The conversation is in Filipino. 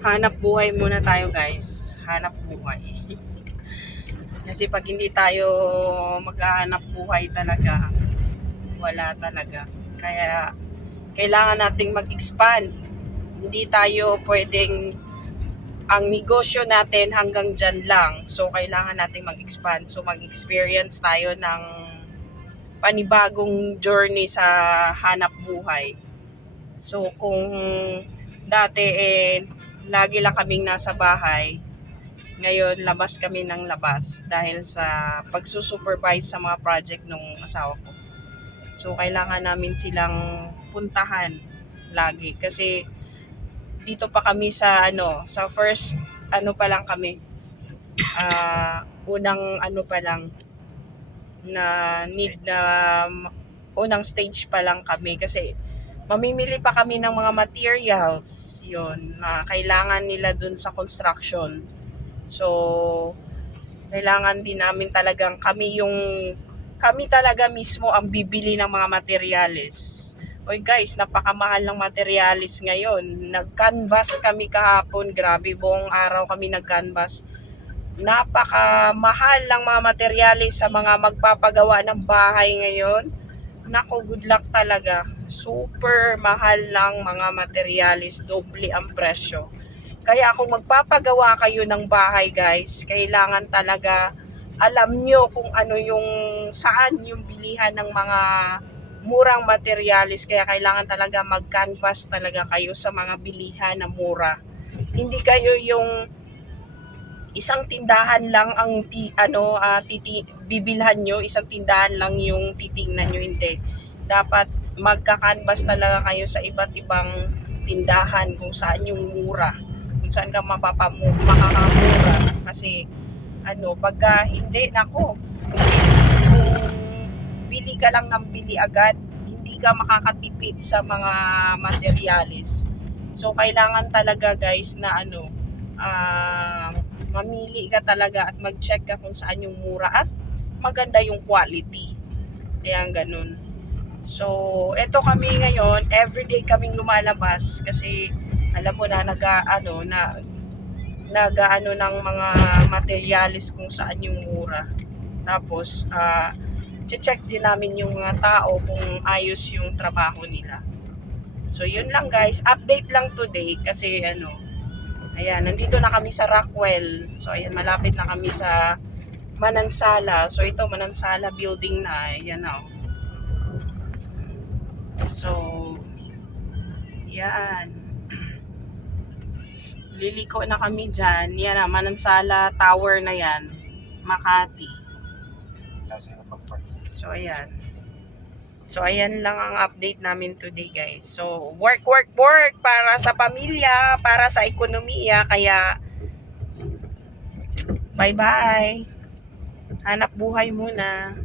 Hanap buhay muna tayo, guys. Hanap buhay. Kasi pag hindi tayo maghahanap buhay talaga, wala talaga. Kaya kailangan nating mag-expand. Hindi tayo pwedeng ang negosyo natin hanggang dyan lang. So kailangan nating mag-expand. So mag-experience tayo ng panibagong journey sa hanap buhay. So kung dati lagi lang kaming nasa bahay, ngayon labas kami ng labas dahil sa pagsusupervise sa mga project ng asawa ko. So kailangan namin silang puntahan lagi kasi dito pa kami sa sa first pa lang kami. Unang pa lang na need na unang stage pa lang kami kasi mamimili pa kami ng mga materials yun na kailangan nila dun sa construction. So kailangan din namin talagang kami talaga mismo ang bibili ng mga materyales. Oy guys, napakamahal ng materyales ngayon. Nag-canvas kami kahapon, grabe, buong araw kami nag-canvas. Napakamahal ng mga materyales sa mga magpapagawa ng bahay ngayon. Nako, good luck talaga. Super mahal lang mga materyales, doble ang presyo. Kaya kung magpapagawa kayo ng bahay, guys, kailangan talaga alam nyo kung ano yung saan yung bilihan ng mga murang materialis. Kaya kailangan talaga mag-canvas talaga kayo sa mga bilihan na mura. Hindi kayo yung isang tindahan lang ang bibilhan nyo, isang tindahan lang yung titingnan nyo, hindi. Dapat magka-canvas talaga kayo sa iba't ibang tindahan kung saan yung mura, kung saan ka makakamura. Kasi pagka hindi, nako, kung bili ka lang ng bili agad, hindi ka makakatipid sa mga materialis. So kailangan talaga, guys, na mamili ka talaga at mag-check ka kung saan yung mura at maganda yung quality. Ayan, ganun. So, eto kami ngayon, everyday kaming lumalabas kasi alam mo na nag-aano ng mga materialis kung saan yung mura. Tapos, check din namin yung mga tao kung ayos yung trabaho nila. So, yun lang guys. Update lang today kasi ayan, nandito na kami sa Rockwell. So, ayan, malapit na kami sa Manansala. So, ito, Manansala building na. Ayan na. So, yan. Liliko na kami dyan. Yan na, Manansala Tower na yan. Makati. So, ayan. So, ayan lang ang update namin today, guys. So, work para sa pamilya, para sa ekonomiya. Kaya, bye-bye. Hanap buhay muna.